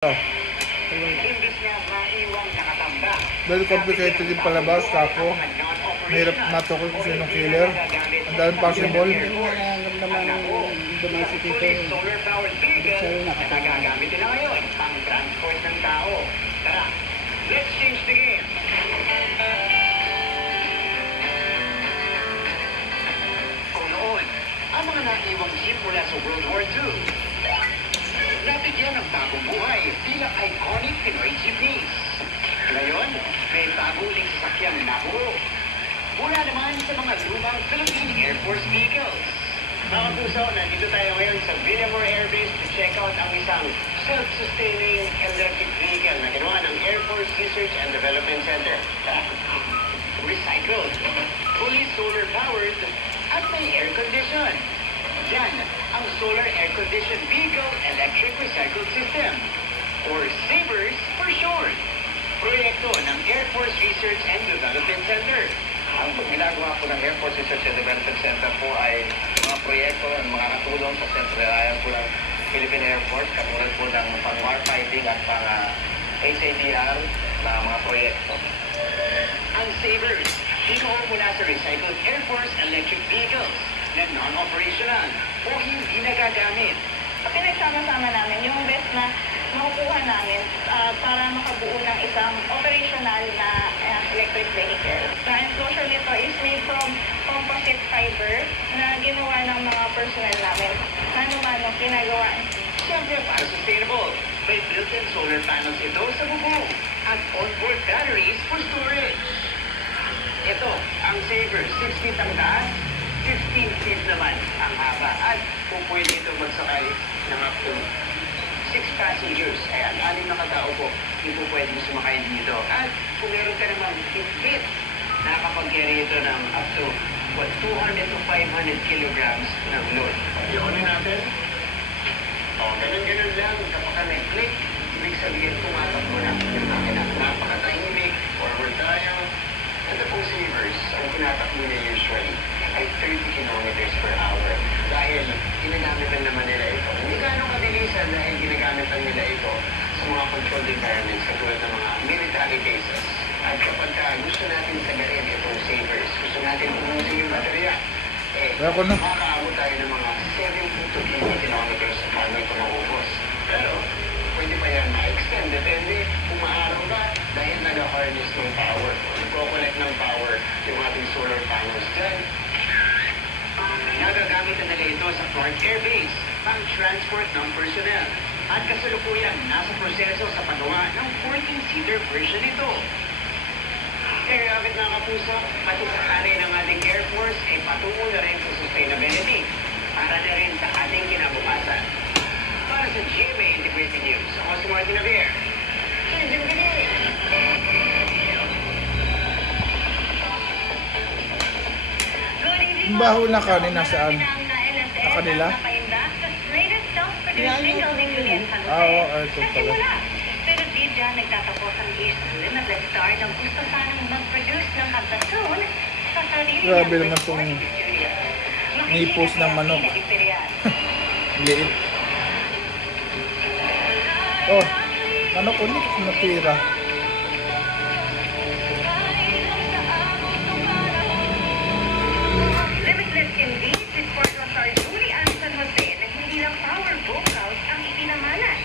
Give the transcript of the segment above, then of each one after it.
Very complicated yung palabas, kako. Mahirap matukol kung sinong killer. Ang dami possible. Hindi mo nararamdaman yung domestic ito. Sa'yo nakatawa. nila ngayon pang transport ng tao. Tara, let's change the game. Kung noon, ang mga naiwang ship mula sa World War II, nabigyan ng bagong buhay bilang iconic Pinoy jeepneys. Ngayon, may bagong uling sasakyang nabuo. Mula naman sa mga lumang Philippine Air Force vehicles. Mga puso, nandito tayo ngayon sa Villamor Air Base to check out ang isang self-sustaining electric vehicle na ginawa ng Air Force Research and Development Center. Recycled, fully solar-powered, at may air condition. Yan ang Solar Air Conditioned Vehicle Electric Recycled System, or SAVERS for short. Proyekto ng Air Force Research and Development Center. Ang ginagawa po ng Air Force Research and Development Center po ay mga proyekto na makakatulong sa self-reliance po ng Philippine Air Force, katulad po ng pang-warfighting at pang-HADR na mga proyekto. Ang SAVERS, binuo mula sa recycled Air Force electric vehicles na non-operational o hindi nagagamit. Pinagsama-sama namin yung best na makukuha namin para makabuo ng isang operational na electric vehicle. The enclosure nito is made from composite fiber na ginawa ng mga personnel namin. Mano-mano ginagawa. Siyempre para sustainable, may built-in solar panels ito sa bubong at onboard batteries for storage. Ito, ang SAVERS, 6 feet ang taas, 15 feet naman ang haba at kung pwede ito magsakay ng up to 6 passengers. Ayan, 6 na katao po, hindi po pwede sumakay dito. At kung meron ka naman fit, nakakapag-carry ito ng up to 200 to 500 kilograms ng load. Iyonin natin. Ganun-ganun lang kapag ka may-click, ibig sabihin tumatakbo na yung makina. Napakatahimik, forward tayo. And the pong SAVERS, ang tinatakbo niya usually ay 30 kilometers per hour. Dahil ginagamit naman nila ito. Hindi gano'ng kabilisan dahil ginagamit nila ito sa mga controlled environments katulad ng mga military bases. At kapag gusto natin sagarin itong SAVERS, gusto natin umusin yung baterya, makaabot tayo ng mga 70 to 80 kilometers bago ito maubos. Pero pwede pa yan ma-extend. Depende kung maaraw ba dahil nag-harness ng power. Nag-collect ng power yung ating solar panels dyan. Nagagamit na nila ito sa Clark Air Base, pang-transport ng personnel. At kasalukuyan nasa proseso sa paggawa ng 14-seater version nito. Kaya agad mga kapuso, pati sa hanay ng ating Air Force ay patungo na rin sa sustainability para na rin sa ating kinabukasan. Para sa GMA Integrated News, ako si Martin Javier. Baho na kanin nasaan? Sa kanila? Oo, ito pala. Pero di dyan nagtatapos ang issue na nag-start ang gusto sanang mag-produce ng kantasyon sa sarili Grabe naman itong nipos ng manok. Liit. Oh, manok ulit na tira. Limitless indeed, si Sportstar Julie Ann San Jose na hindi lang power vocals ang ipinamalas.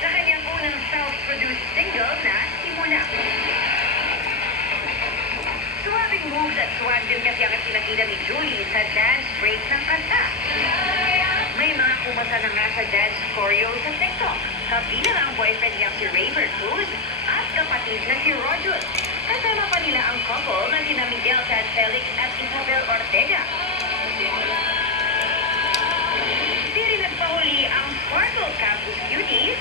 Sa kanyang unang self-produced single na Simula. Suwabing moves at swag din kasi ang pinakita ni Julie sa dance break ng kanta. May mga kumasa na nga sa dance choreo sa TikTok. Kabilang ang boyfriend niya si Raver Cruz at kapatid na si Rojun. Kasama pa nila ang couple na sina Miguel San Felix at Isabel Ortega. Di rin nagpahuli ang Sparkle Campus Cuties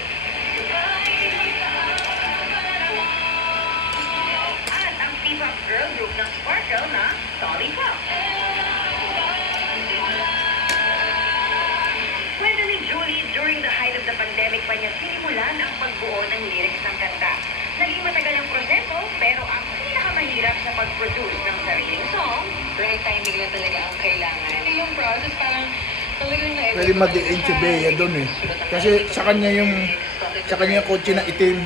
at ang P-pop girl group ng Sparkle na Lollipop. Kwento ni Julie, during the height of the pandemic pa niya sinimulan ang pagbuo ng lyrics ng kanta. Naging matagal ang proseso songs, pero ang pinakamahirap sa pag-produce ng sariling song, Right timing lang talaga ang kailangan. Hindi yung process, parang talagang na Pwede madiin si Bea doon eh. Kasi sa kanya yung kotse na itim.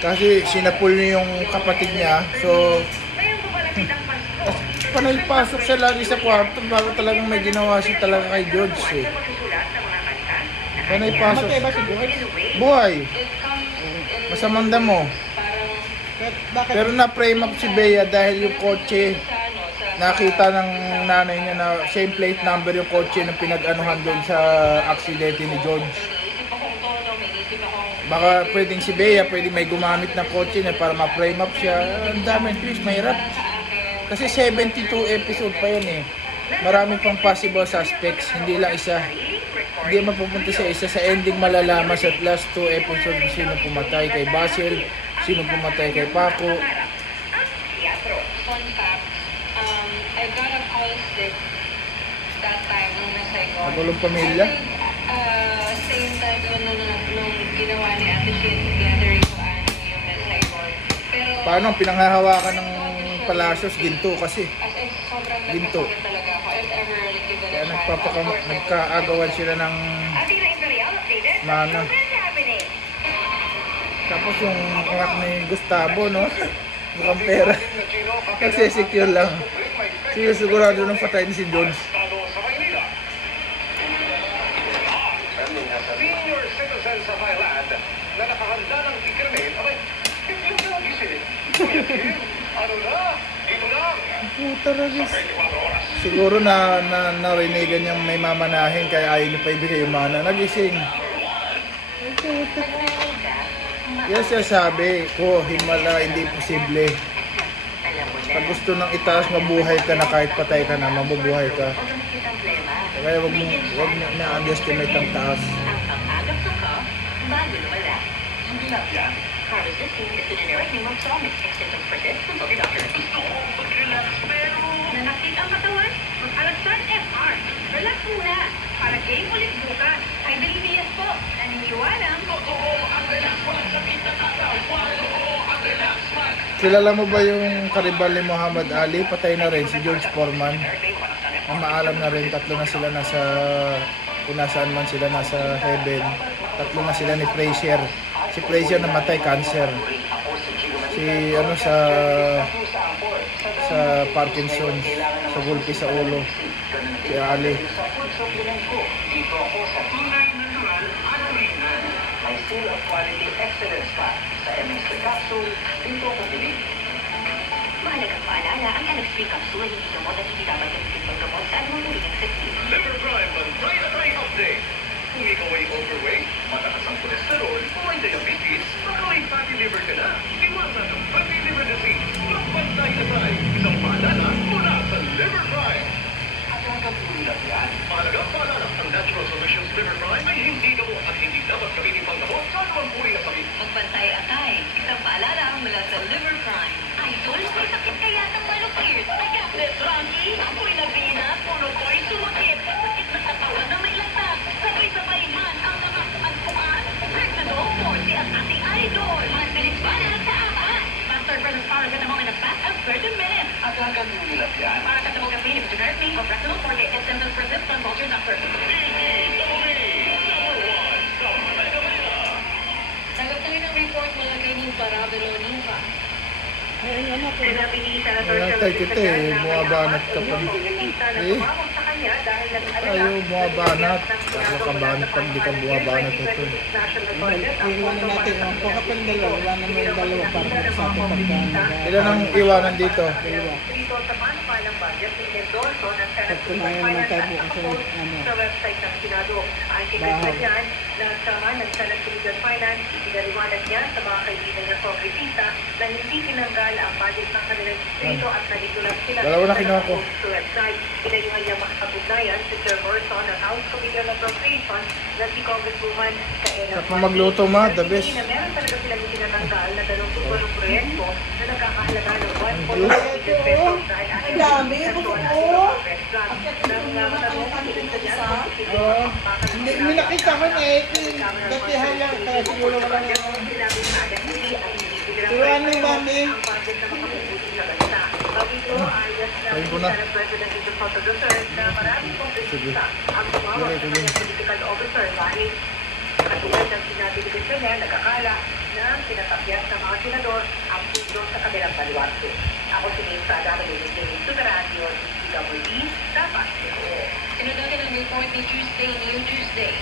Kasi sinapul niya yung kapatid niya. So, ngayong papalapit ang Pasko. panay pasok siya lagi sa kwarto bago talagang may ginawa siya talaga kay George eh. Sa pagsusulat ng mga kanta, na Panay kanya pasok. Matay ba si George? in a way, Buhay! it comes in Masamanda mo. parang Bakit? Pero na-frame up si Bea dahil yung kotse, sa ano, sa nakita ng nanay niya na same plate number yung kotse na pinag-anuhan doon sa aksidente ni George. naisip akong tono, may isip akong Baka pwedeng si Bea, pwedeng may gumamit ng kotse na para ma-frame up siya. Ang dami, please, mahirap. Kasi 72 episode pa yun eh. Marami pang possible suspects, hindi lang isa. Hindi mapupunta sa isa. Sa ending malalaman sa last 2 episodes sino pumatay kay Basil, sino pumatay kay Paco. fun fact. I got a call sick that time nung nasa Saigon. Magulong pamilya. Same time yun nung ginawa ni Ate Shin, gathering ko yung nasa Saigon. Pero Paano? Pinanghahawakan ng Palacios, ginto kasi. as in, sobrang Ginto. nagpapagod talaga ako. If ever like given Kaya a chance. nagkaagawan sila ng ating na Imperial updated. mana. What's happening? Tapos yung anak ni Gustavo, no? Mukhang pera. Nagsisecure lang. Sigurado nang patayin si Jones. Senior citizen sa Thailand na nakahanda ng i-cremate. Abay, yung nagising. Ano na? Dito lang. Puta ragis. 24 oras. Siguro narinigan niyang may mamanahin kaya ayaw niya pa ibigay yung mana. Nagising. Yan siya sabi ko, himala, hindi posible. Alam mo na. Pag gusto nang itaas, mabuhay ka na kahit patay ka na, mabubuhay ka. Huwag kang kitang plema. Kaya wag mo na-underestimate ang taas. Ang pang-agap sa ka, bago wala. Hindi lang yan. Paroxysm is the generic name of Zomix. If symptoms persist, consult your doctor. Gusto ko mag-relax pero... Nanakit ang katawan? Mag-alagsan FR. Relax muna. Para game ulit bukas. Ay Delvias po. Naniniwala. Totoo ang relax man. Sakit na katawan. Totoo ang relax man. Kilala mo ba yung karibal ni Muhammad Ali? Patay na rin si George Foreman. Ang maalam na rin, tatlo na sila nasa, kung nasaan man sila nasa heaven. Tatlo na sila ni Frazier. Si Frazier namatay, cancer. Si ano sa Parkinson's, sa gulpi sa ulo. Si Ali. Dito ako sa tunay na natural at original. May full of quality excellence pa. Sa MX Capsule, dito ako bili. Mahalagang paalala, ang NX3 capsule ay hindi gamot at hindi dapat gamitin paggamot sa anumang uri ng sakit. Liver Prime ang try na try update. Kung ikaw ay overweight, mataas ang kolesterol, o may diabetes, baka may fatty liver ka na. Iwasan ang fatty liver disease. Magpantay na tayo. Isang paalala mula sa Liver Prime. At hanggang tuloy lang yan. Mahalagang paalala, ang Natural Solutions Liver Prime ay hindi gamot at hindi dapat gamitin panggamot sa anumang uri ng sakit. Magbantay-atay. Isang paalala mula sa Liver Prime. Idol, may sakit kaya ng malupit. I got this, Rocky. Ako'y nabina, puno ko'y sumakit. Sakit na katawan na may latas. Sabay-sabay man ang mga agpuan. Hurt na loob mo, si ang ating idol. Mas bilis ba na sa apat? Master Brothers Paracetamol in a fast of 30 minutes. At hanggang tuloy lang yan. Paracetamol caffeine is generic name of Retinol Forte. If symptoms persist, consult your doctor. Tanggap tayo ng report mula kay Ninfa Ravelo Ninfa. Ay, anak ko. Sinabi ni Senator Wala Sherwin tayo kita eh, Villarreal na bumabanat ka pa. may nakakita na Eh? tumawag sa kanya dahil nag-alala Ayaw, bumabanat. Baka kabanat ka, hindi ka bumabanat ito. Iwan na natin ang kapal dalawa. Wala na may dalawa para sa ating pagkain. Ilan ang iwanan dito? Dito sa panupalang budget ni endorso ng Senate Pagpunayan naman tayo bukas sa sa website ng Senado. Ang kinagsa niyan, nagsama ng Senate Committee on Finance, pinaliwanag niya sa mga kaibigan ng kongresista na hindi tinanggal ang budget ng kanilang distrito at nalitulan sila Dalawa na kinuha ko. sa website. Pinayuhan niya makakapugnayan si Chair Morrison ng House Committee on Appropriations na si Congresswoman Kaena. Sa pamagluto ma, the best. Na meron talaga silang itinatanggal na dalawang tulong proyekto na nagkakahalaga ng 1.5 billion pesos dahil Ang dami, gusto ko. Hindi mo nakita ko na eh. Dati hayang, kaya siguro wala na. ng Turuan mo, Mami. ang budget na makapuputi sa bansa. Dito ay Ayun ko na. Senate President Tito Soto III na maraming kongresista ang tumawag sa kanyang political officer dahil katulad ng sinabi ni Bessene, nag-akala na pinatapyas ng mga senador ang pundo sa kabilang baluarte. Ako si Nisa Daramin ng James Radio, DWD, dapat ito. Sinundan ang report ni New Tuesday.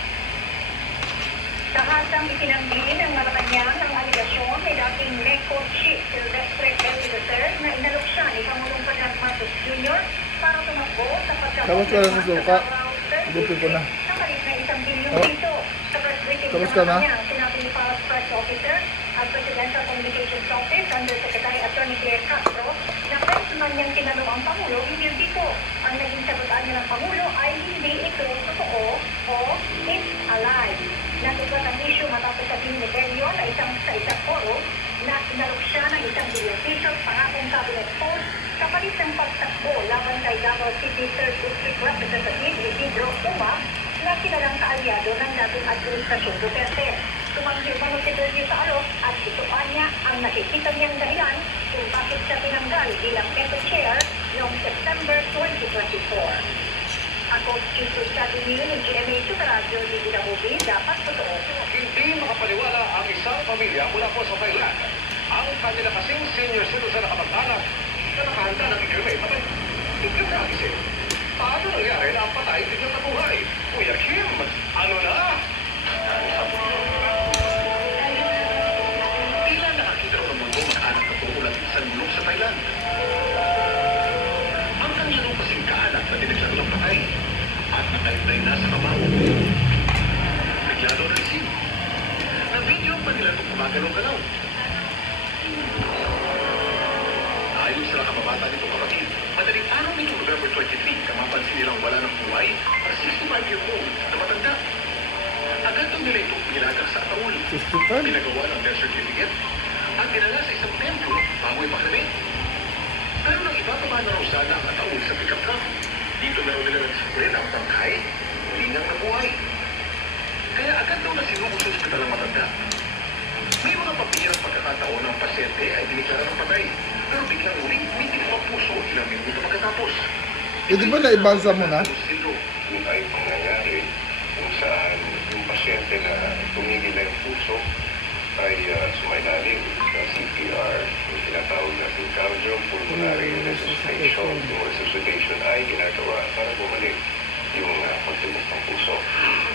Kahasang itinanggi ng Malacanang ang aligasyon ni dating NECO chief Silvestre Elviser na inalok siya ni Pangulong Ferdinand Marcos Jr. para tumakbo sa Tapos ka na sa suka. Gupi ko na. Nakalit na 1 bilyon Oh. dito. Sa first briefing Tapos sa ka na? Malacanang, sinabi ni Palace Press Officer at Presidential Communications Office under Secretary Attorney Claire Castro na kahit man niyang tinanong ang Pangulo, hindi dito. Ang naging sagutan niya ng Pangulo ay hindi ito totoo o it's a lie. Natugat ang issue matapos sabihin ni Benio na sa isang foro na inalok siya ng 1 bilyon pesos pangakong cabinet post kapalit ng pagtakbo laban kay Davao City 3rd District Representative Isidro Uma na kilalang kaalyado ng dating administrasyon Duterte. Tumanggi umano si Benio sa alok at ituan niya ang nakikita niyang dahilan kung bakit siya tinanggal bilang ECO chair noong September 2024. Ako, Chief Study News ng GMA Super Radio, DWD, dapat totoo. Hindi makapaniwala ang isang pamilya mula po sa Thailand. Ang kanila kasing senior citizen na kamag-anak na nakahanda ng ikrimay. Patay, ikrimay. Paano nangyari na ang patay biglang nabuhay? Kuya Kim, ano na? Tila nakakita ng mundo makaanak na pukulat sa lulong sa Thailand. Ang kanya nung kasing kaanak na dinaglag ng patay at nakalitay na sa kamao. Bigla doon ang isip. Na-video pa nila kung gumagalaw-galaw. Ayon sa kababata nitong kapatid, madaling araw nitong November 23, kamapansin nilang wala ng buhay ang 65-year-old na matanda. Agad nung nila itong pinilagang sa ataul. 65? Pinagawa ng death certificate at dinala sa isang templo bago ipakalamin. Pero nang ibababa na raw sana ang ataul sa pick-up truck, dito na raw nila nagsapurin ang tangkay, hindi nang nabuhay. Kaya agad daw na sinubos sa ospital ang matanda. May mga papirang pagkakataon ng pasyente ay diniklara ng patay. Pero biglang muling umitik ang puso ilang minuto pagkatapos. Di ba naibansa mo na? Yun ay pangyayari kung saan yung pasyente na tumigil na yung puso ay sumailalim sa CPR, yung tinatawag natin cardiopulmonary resuscitation. Yung resuscitation ay ginagawa para bumalik yung pagtibok ng puso.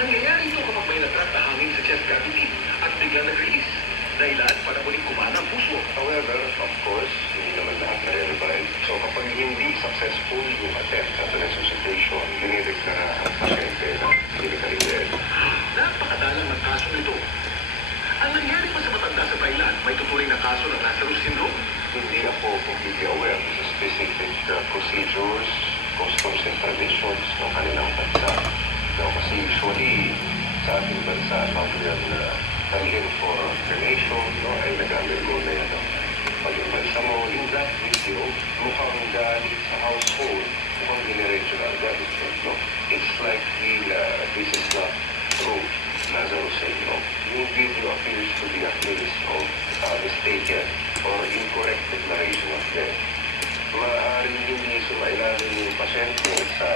Nangyayari ito kapag may natrat na hangin sa chest cavity at biglang nag-release. Dahilan para muling kumana ang puso. However, of course, hindi naman lahat na-revive. So kapag hindi successful yung attempt at resuscitation, dinideklara ang pasyente na clinically dead. Napakadalang ng kaso nito. Ang nangyari pa sa matanda sa Thailand, may tuturing na kaso ng Lazarus syndrome. Hindi ako completely aware of the specific procedures, customs and traditions ng kanilang bansa. No, kasi usually sa ating bansa, familiar na dalhin for cremation, no, ay nag-undergo na yan. Pag yung bansa mo, in that video, mukhang galing sa household, mukhang generation na galing sa, no? It's like this is not true, Lazarus syndrome. Yung video appears to be a case of mistaken or incorrect declaration of death. Maaaring hindi sumailalim yung pasyente sa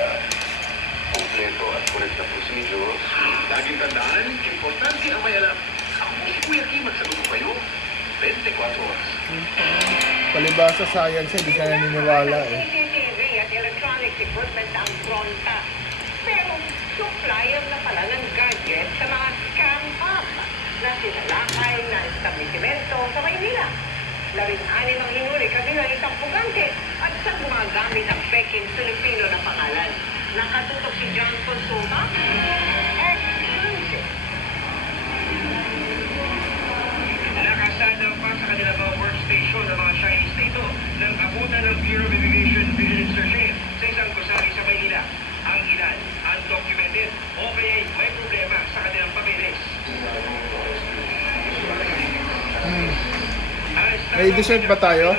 kumpleto at correct na procedures. Laging tandaan, importante ang may alam. Ako si Kuya Kim, magsagot ko kayo, 24 oras. Palibasa science, hindi ka naniniwala eh. CCTV at electronics equipment ang pronta. Pero supplier na pala ng gadget sa mga scam app na sinalakay na establishmento sa Maynila. Labing-anim ang hinuli kabilang isang pugante at isang gumagamit ng peking Filipino na pangalan. Nakatutok si John Consulta. Exclusive. Nakasada pa sa kanilang mga workstation ng mga Chinese na ito nang abutan ng Bureau of Immigration Vigilance Search sa isang gusali sa Maynila. Ang ilan, undocumented o kaya may problema sa kanilang papeles. May dessert ba tayo?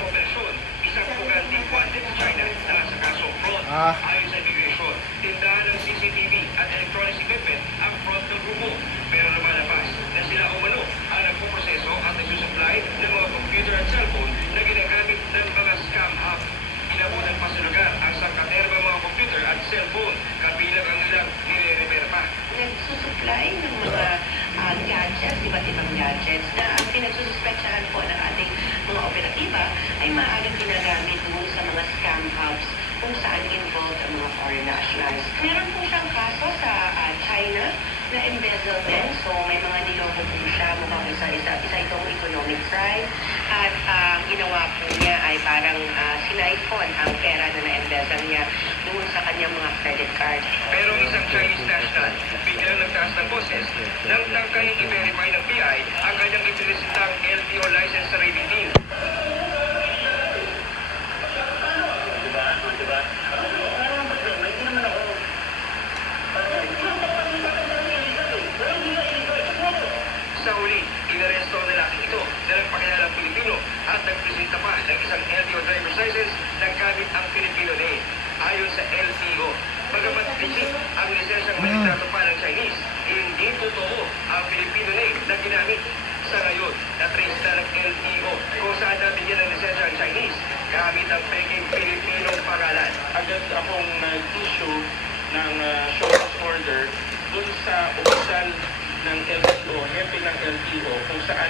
Isang pugante wanted sa China na sa kasong fraud. Ah. Ayon sa immigration, tindahan ng CCTV at electronics equipment ang fraud ng grupo. Pero lumalabas na sila umano ang nagpuproseso at nagsusupply ng mga computer at operatiba ay maaaring ginagamit doon sa mga scam hubs kung saan involved ang mga foreign nationals. Meron po siyang kaso sa China na embezzlement. So may mga niloko po siya, mukhang isa itong economic crime. At ginawa po niya ay parang sinaipon ang pera na na-embezzle niya doon sa kanyang mga credit card. Pero isang Chinese national, biglang nagtaas ng boses nang tangkayang i-verify ng PI ang kanyang itinisitang LTO license sa reading. Sa huli, inaresto ang lalaking ito na nagpakilalang Pilipino at nagpresenta pa ng isang LTO driver's license na gamit ang Filipino name. Ayon sa LTO, bagamat legit ang lisensyang malitrato pa ng Chinese, hindi totoo ang Filipino name na ginamit. Sa ngayon, na-trace na ng LTO kung saan nabigyan ng lisensya ang Chinese gamit ang peking Pilipinong pangalan. Agad akong nag-issue ng show cause order dun sa opisyal ng LTO, hepe ng LTO, kung saan